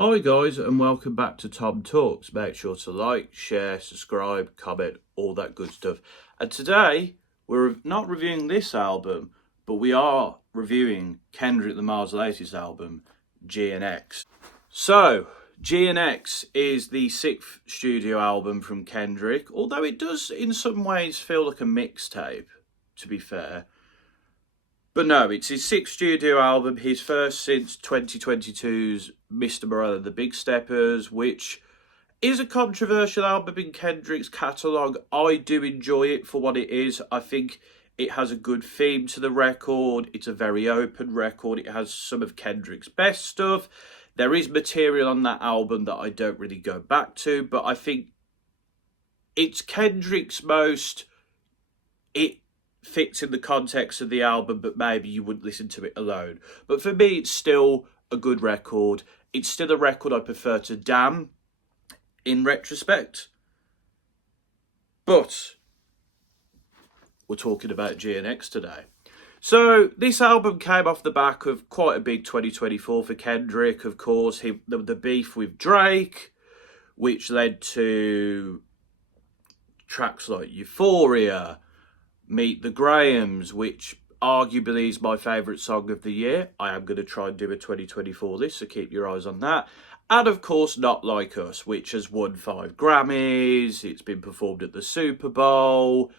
Hi guys, and welcome back to Tom Talks. Make sure to like, share, subscribe, comment, all that good stuff. And today we're not reviewing this album, but we are reviewing Kendrick Lamar's latest album, GNX. So, GNX is the sixth studio album from Kendrick, although it does in some ways feel like a mixtape, to be fair. But no, it's his sixth studio album, his first since 2022's Mr. Morale and the Big Steppers, which is a controversial album in Kendrick's catalogue. I do enjoy it for what it is. I think it has a good theme to the record. It's a very open record. It has some of Kendrick's best stuff. There is material on that album that I don't really go back to, but I think it's Kendrick's most... It fits in the context of the album, but maybe you wouldn't listen to it alone. But for me, it's still a good record. It's still a record I prefer to Damn in retrospect. But we're talking about GNX today. So this album came off the back of quite a big 2024 for Kendrick. Of course, the beef with Drake, which led to tracks like Euphoria, Meet the Grahams, which arguably is my favourite song of the year. I am going to try and do a 2024 list, so keep your eyes on that. And of course, Not Like Us, which has won 5 Grammys. It's been performed at the Super Bowl.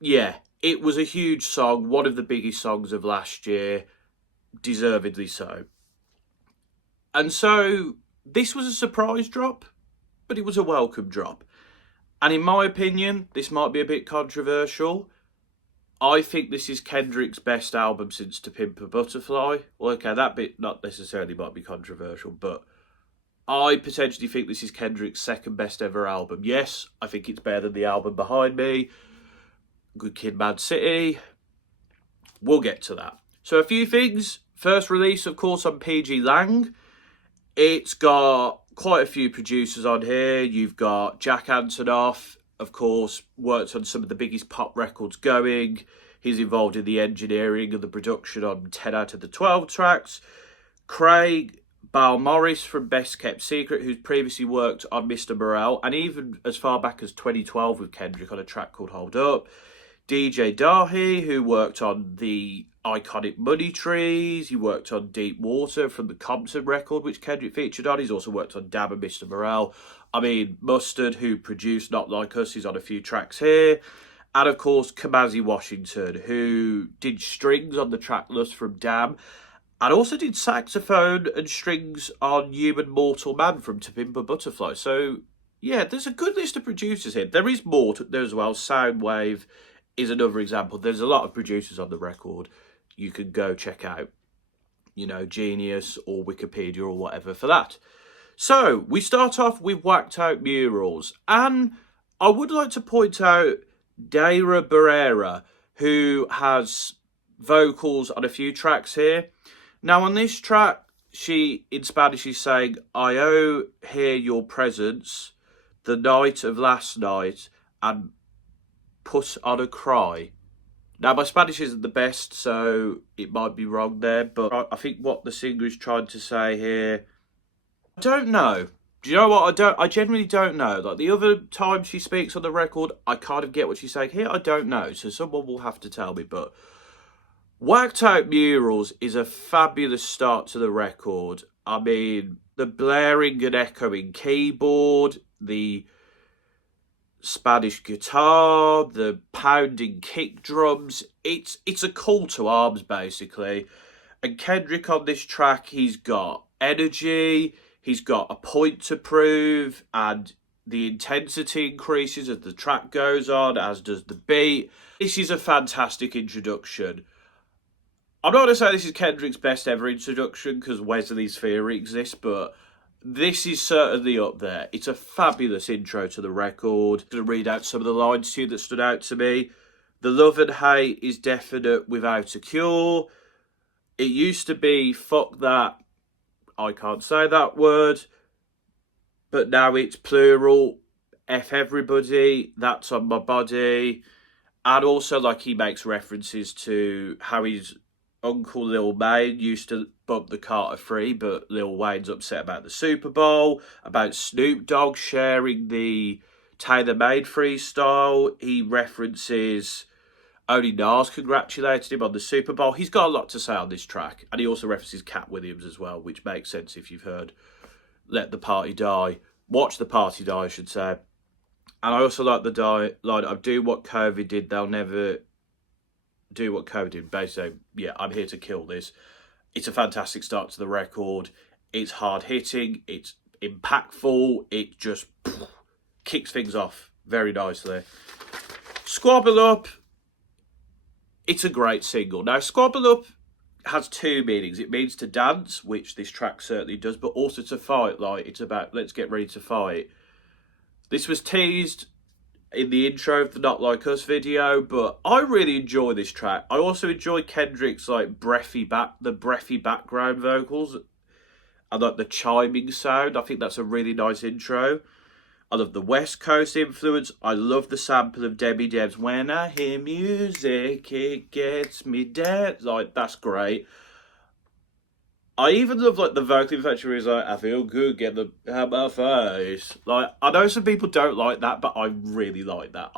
Yeah, it was a huge song, one of the biggest songs of last year, deservedly so. And so, this was a surprise drop, but it was a welcome drop. And in my opinion, this might be a bit controversial. I think this is Kendrick's best album since To Pimp a Butterfly. Well, okay, that bit not necessarily might be controversial, but I potentially think this is Kendrick's second best ever album. Yes, I think it's better than the album behind me, Good Kid, Mad City. We'll get to that. So a few things. First release, of course, on PG Lang. It's got quite a few producers on here. You've got Jack Antonoff, of course, worked on some of the biggest pop records going. He's involved in the engineering and the production on 10 out of the 12 tracks. Craig Balmorris from Best Kept Secret, who's previously worked on Mr. Morale, and even as far back as 2012 with Kendrick on a track called Hold Up. DJ Dahi, who worked on the iconic Money Trees. He worked on Deep Water from the Compton record, which Kendrick featured on. He's also worked on Damn and Mr. Morale. I mean, Mustard, who produced Not Like Us, is on a few tracks here. And of course, Kamasi Washington, who did strings on the track Lust from Damn, and also did saxophone and strings on Human Mortal Man from To Pimp a Butterfly. So, yeah, there's a good list of producers here. There is more there as well. Soundwave is another example. There's a lot of producers on the record. You can go check out, Genius or Wikipedia or whatever for that. So, we start off with Whacked Out Murals. And I would like to point out Deira Barrera, who has vocals on a few tracks here. Now, on this track, she, in Spanish, is saying, I owe here your presence, the night of last night, and put on a cry. Now, my Spanish isn't the best, so it might be wrong there, but I think what the singer is trying to say here, I don't know. Do you know what? I generally don't know. Like, the other time she speaks on the record, I kind of get what she's saying. Here, I don't know, so someone will have to tell me, but Whacked Out Murals is a fabulous start to the record. I mean, the blaring and echoing keyboard, the Spanish guitar, the pounding kick drums. It's a call to arms, basically. And Kendrick on this track, he's got energy, he's got a point to prove, and the intensity increases as the track goes on, as does the beat. This is a fantastic introduction. I'm not going to say this is Kendrick's best ever introduction, because Wesley's Theory exists, but this is certainly up there. It's a fabulous intro to the record. I'm going to read out some of the lines to you that stood out to me. The love and hate is definite without a cure. It used to be fuck that. I can't say that word. But now it's plural. F everybody. That's on my body. And also, like, he makes references to how his uncle Lil Wayne used to bump the Carter free, but Lil Wayne's upset about the Super Bowl, about Snoop Dogg sharing the Taylor Made freestyle. He references only Nas congratulated him on the Super Bowl. He's got a lot to say on this track, and he also references Cat Williams as well, which makes sense if you've heard Let the Party Die. Watch the Party Die, I should say. And I also like the line of do what COVID did, they'll never do what COVID did. Basically, yeah, I'm here to kill this. It's a fantastic start to the record. It's hard hitting, it's impactful, it just kicks things off very nicely. Squabble Up, it's a great single. Now, Squabble Up has two meanings. It means to dance, which this track certainly does, but also to fight. Like, it's about let's get ready to fight. This was teased in the intro of the Not Like Us video, but I really enjoy this track. I also enjoy Kendrick's like breathy background vocals and like the chiming sound. I think that's a really nice intro. I love the West Coast influence. I love the sample of Debbie Deb's When I Hear Music, It Gets Me Dead. Like, that's great. I even love like the vocal inflection where he's like, I feel good, get the out my face. Like, I know some people don't like that, but I really like that.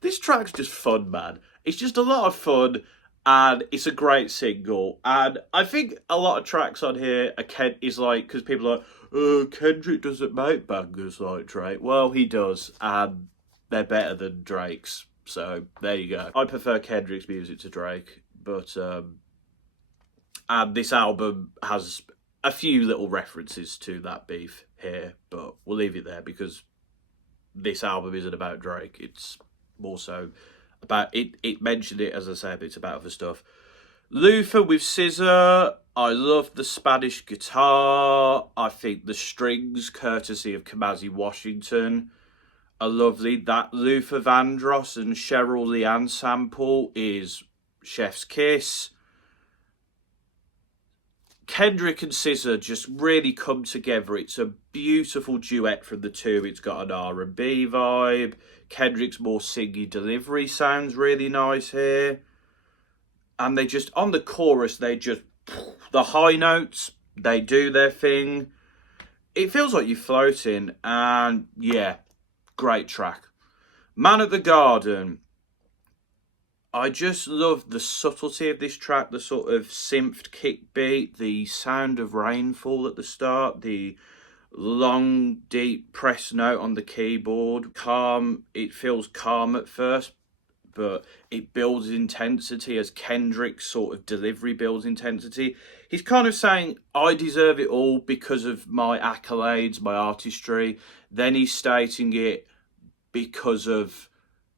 This track's just fun, man. It's just a lot of fun, and it's a great single. And I think a lot of tracks on here is like, because people are like, oh, Kendrick doesn't make bangers like Drake. Well, he does, and they're better than Drake's. So there you go. I prefer Kendrick's music to Drake, but and this album has a few little references to that beef here, but we'll leave it there because this album isn't about Drake. It's more so about it. It mentioned it, as I said, but it's about other stuff. Luther with Scissor. I love the Spanish guitar. I think the strings, courtesy of Kamasi Washington, are lovely. That Luther Vandross and Cheryl Leanne sample is chef's kiss. Kendrick and Scissor just really come together. It's a beautiful duet from the two. It's got an R&B vibe. Kendrick's more singy delivery sounds really nice here. And they just, on the chorus, the high notes, they do their thing. It feels like you're floating, and yeah, great track. Man at the Garden. I just love the subtlety of this track, the sort of synthed kick beat, the sound of rainfall at the start, the long, deep press note on the keyboard. Calm, it feels calm at first, but it builds intensity as Kendrick's sort of delivery builds intensity. He's kind of saying, I deserve it all because of my accolades, my artistry. Then he's stating it because of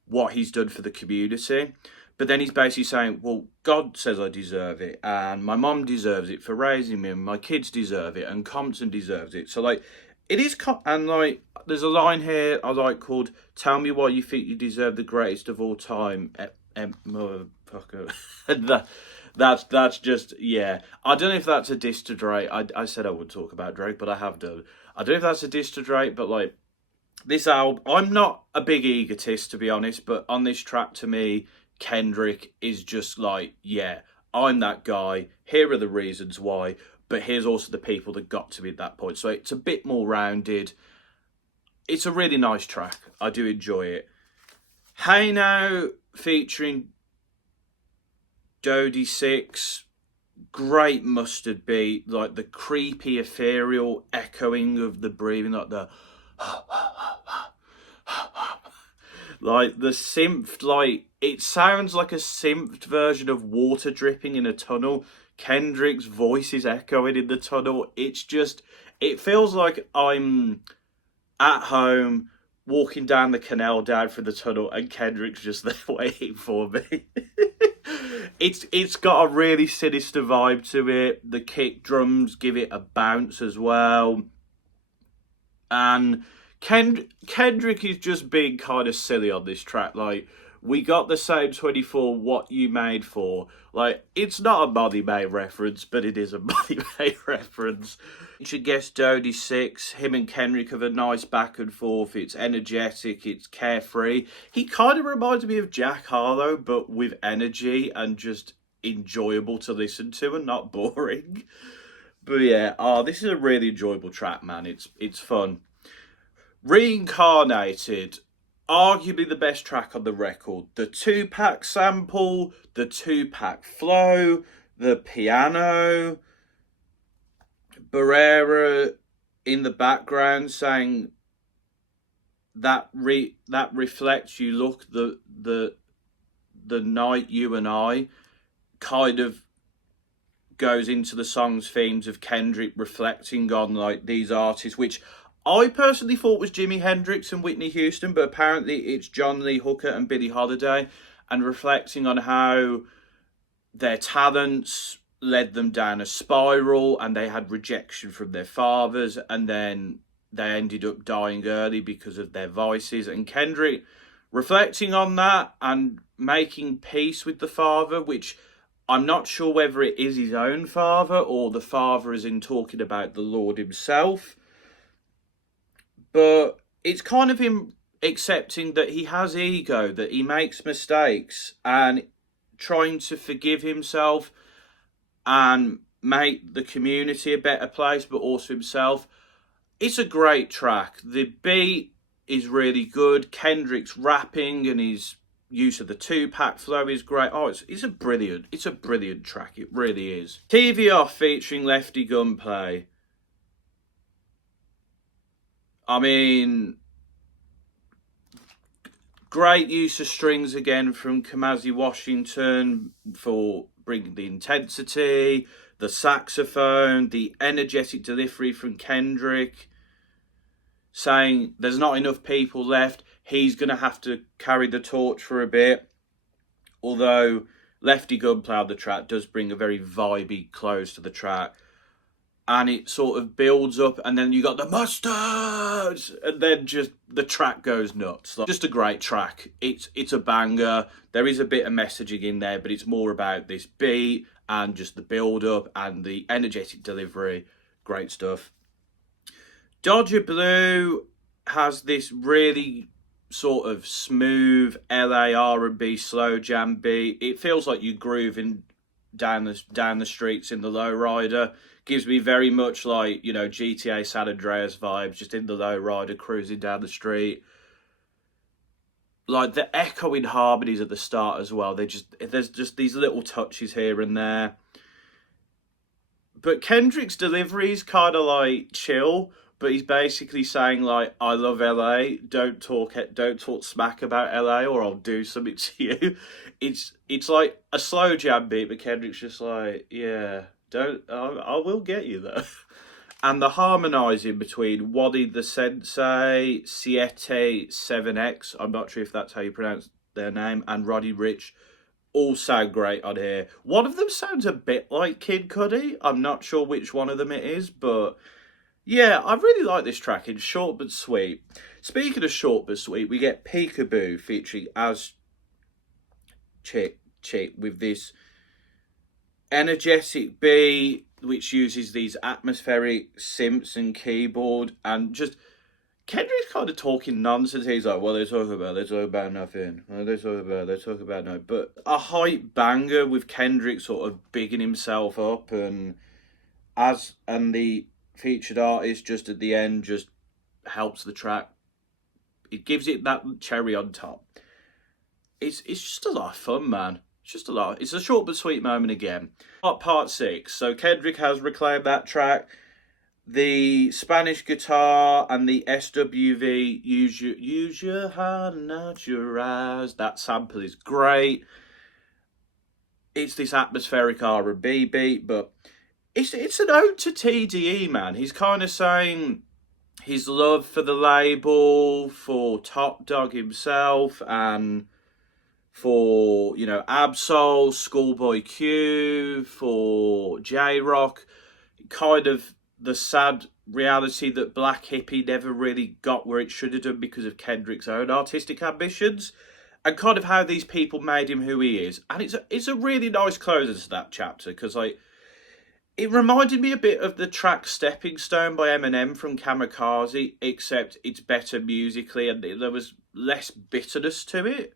what he's done for the community. But then he's basically saying, well, God says I deserve it, and my mom deserves it for raising me, and my kids deserve it, and Compton deserves it. So, like, it is, and, like, there's a line here I like called, tell me why you think you deserve the greatest of all time, motherfucker. That's just, yeah. I don't know if that's a diss to Drake. I said I would talk about Drake, but I have done. I don't know if that's a diss to Drake, but, like, this album, I'm not a big egotist, to be honest, but on this track, to me, Kendrick is just like, yeah, I'm that guy. Here are the reasons why, but here's also the people that got to me at that point. So it's a bit more rounded. It's a really nice track. I do enjoy it. Hey Now featuring Dodie Six. Great mustard beat, like the creepy, ethereal echoing of the breathing, like the like the synth, like it sounds like a synthed version of water dripping in a tunnel. Kendrick's voice is echoing in the tunnel. It's just, it feels like I'm at home walking down the canal down through the tunnel and Kendrick's just there waiting for me. It's got a really sinister vibe to it. The kick drums give it a bounce as well. And Kendrick is just being kind of silly on this track. Like, we got the same 24 What You Made For. Like, it's not a Money May reference, but it is a Money May reference. You should guess Dodie Six. Him and Kendrick have a nice back and forth. It's energetic, it's carefree. He kind of reminds me of Jack Harlow, but with energy and just enjoyable to listen to and not boring. But yeah, this is a really enjoyable track, man. It's fun. Reincarnated, arguably the best track on the record. The 2-pack sample, the 2-pack flow, the piano, Barrera in the background saying that reflects you look the night you and I, kind of goes into the song's themes of Kendrick reflecting on like these artists, which I personally thought was Jimi Hendrix and Whitney Houston, but apparently it's John Lee Hooker and Billie Holiday, and reflecting on how their talents led them down a spiral and they had rejection from their fathers, and then they ended up dying early because of their vices. And Kendrick reflecting on that and making peace with the father, which I'm not sure whether it is his own father or the father is in talking about the Lord himself. But it's kind of him accepting that he has ego, that he makes mistakes, and trying to forgive himself and make the community a better place, but also himself. It's a great track. The beat is really good. Kendrick's rapping and his use of the 2-pack flow is great. It's a brilliant track. It really is. TV Off featuring Lefty Gunplay. I mean, great use of strings again from Kamasi Washington for bringing the intensity, the saxophone, the energetic delivery from Kendrick, saying there's not enough people left. He's going to have to carry the torch for a bit. Although Lefty Gunplay on the track does bring a very vibey close to the track. And it sort of builds up, and then you got the mustards, and then just the track goes nuts. Like, just a great track. It's a banger. There is a bit of messaging in there, but it's more about this beat and just the build up and the energetic delivery. Great stuff. Dodger Blue has this really sort of smooth LA R&B slow jam beat. It feels like you're grooving down the streets in the lowrider. Gives me very much like, GTA San Andreas vibes, just in the lowrider cruising down the street. Like the echoing harmonies at the start as well. There's just these little touches here and there. But Kendrick's delivery is kind of like chill, but he's basically saying like, I love LA, don't talk smack about LA or I'll do something to you. It's like a slow jam beat, but Kendrick's just like, yeah, I will get you though. And the harmonising between Waddy the Sensei, Siete 7X, I'm not sure if that's how you pronounce their name, and Roddy Ricch all sound great on here. One of them sounds a bit like Kid Cudi. I'm not sure which one of them it is, but yeah, I really like this track. It's short but sweet. Speaking of short but sweet, we get Peekaboo featuring As Chick with this energetic beat, which uses these atmospheric synths and keyboard, and just Kendrick's kind of talking nonsense. He's like, well, they talk about nothing. Well, they talk about no. But a hype banger with Kendrick sort of bigging himself up, and the featured artist just at the end just helps the track. It gives it that cherry on top. It's just a lot of fun, man. It's just a lot. It's a short but sweet moment again. Part 6. So Kendrick has reclaimed that track. The Spanish guitar and the SWV use your heart and not your eyes. That sample is great. It's this atmospheric R&B beat, but it's an ode to TDE, man. He's kind of saying his love for the label, for Top Dog himself, and for, Absol, Schoolboy Q, for J-Rock. Kind of the sad reality that Black Hippie never really got where it should have done because of Kendrick's own artistic ambitions, and kind of how these people made him who he is. And it's a really nice closer to that chapter, because it reminded me a bit of the track Stepping Stone by Eminem from Kamikaze, except it's better musically and there was less bitterness to it.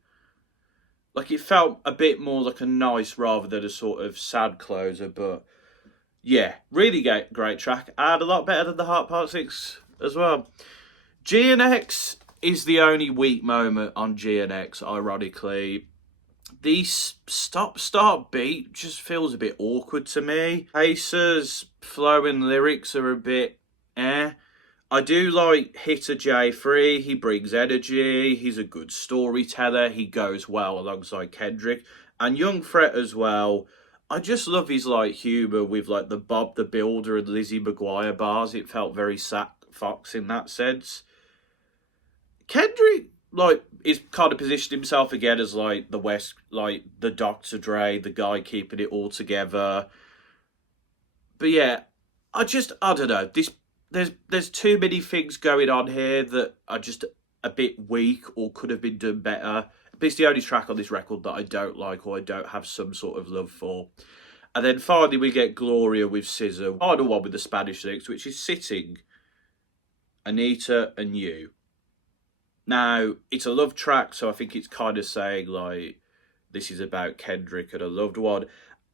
Like, it felt a bit more like a nice rather than a sort of sad closer, but Yeah, really great track, and a lot better than the Heart Part 6 as well. GNX is the only weak moment on GNX, ironically. The stop-start beat just feels a bit awkward to me. Pacer's flowing lyrics are a bit eh. I do like Hitter J3. He brings energy. He's a good storyteller. He goes well alongside Kendrick and Young Threat as well. I just love his like humor with like the Bob the Builder and Lizzie McGuire bars. It felt very Sack Fox in that sense. Kendrick like is kind of positioned himself again as like the West, like the Dr. Dre, the guy keeping it all together. But yeah, I don't know. There's too many things going on here that are just a bit weak or could have been done better. But it's the only track on this record that I don't like or I don't have some sort of love for. And then finally we get Gloria with Scissor, final one with the Spanish lyrics, which is Sitting, Anita and You. Now, it's a love track, so I think it's kind of saying like this is about Kendrick and a loved one.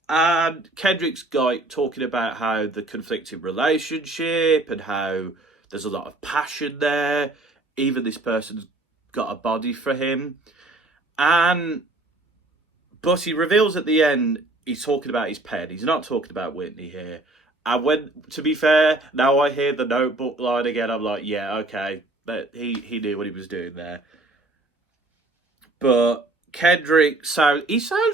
And Kendrick's guy talking about how the conflicting relationship and how there's a lot of passion there. Even this person's got a body for him. And but he reveals at the end he's talking about his pen. He's not talking about Whitney here. And when, to be fair, now I hear the Notebook line again, I'm like, yeah, okay, that he knew what he was doing there. But Kendrick sounds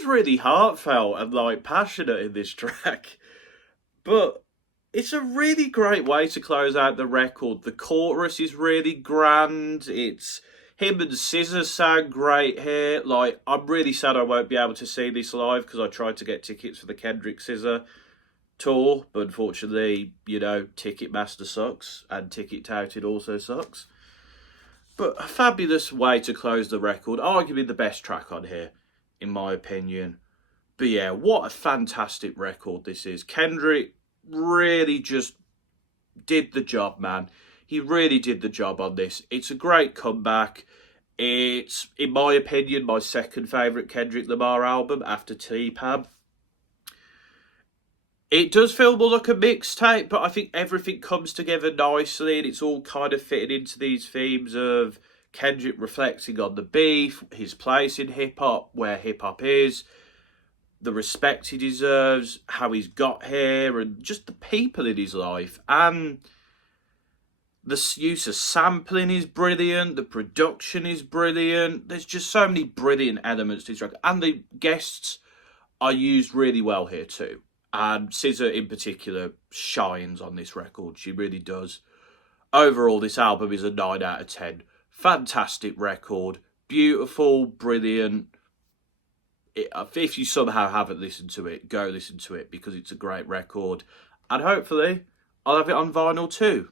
really heartfelt and like passionate in this track. But it's a really great way to close out the record. The chorus is really grand. It's him and Scissors sound great here. Like, I'm really sad I won't be able to see this live because I tried to get tickets for the Kendrick Scissor tour, but unfortunately, Ticketmaster sucks and Ticket Touted also sucks. But a fabulous way to close the record. Arguably the best track on here, in my opinion. But yeah, what a fantastic record this is. Kendrick really just did the job, man. He really did the job on this. It's a great comeback. It's, in my opinion, my second favourite Kendrick Lamar album after T-Pab. It does feel more like a mixtape, but I think everything comes together nicely and it's all kind of fitting into these themes of Kendrick reflecting on the beef, his place in hip-hop, where hip-hop is, the respect he deserves, how he's got here, and just the people in his life. And the use of sampling is brilliant, the production is brilliant. There's just so many brilliant elements to this record. And the guests are used really well here too. And Scissor in particular shines on this record. She really does. Overall, this album is a 9 out of 10. Fantastic record. Beautiful, brilliant. If you somehow haven't listened to it, go listen to it because it's a great record. And hopefully, I'll have it on vinyl too.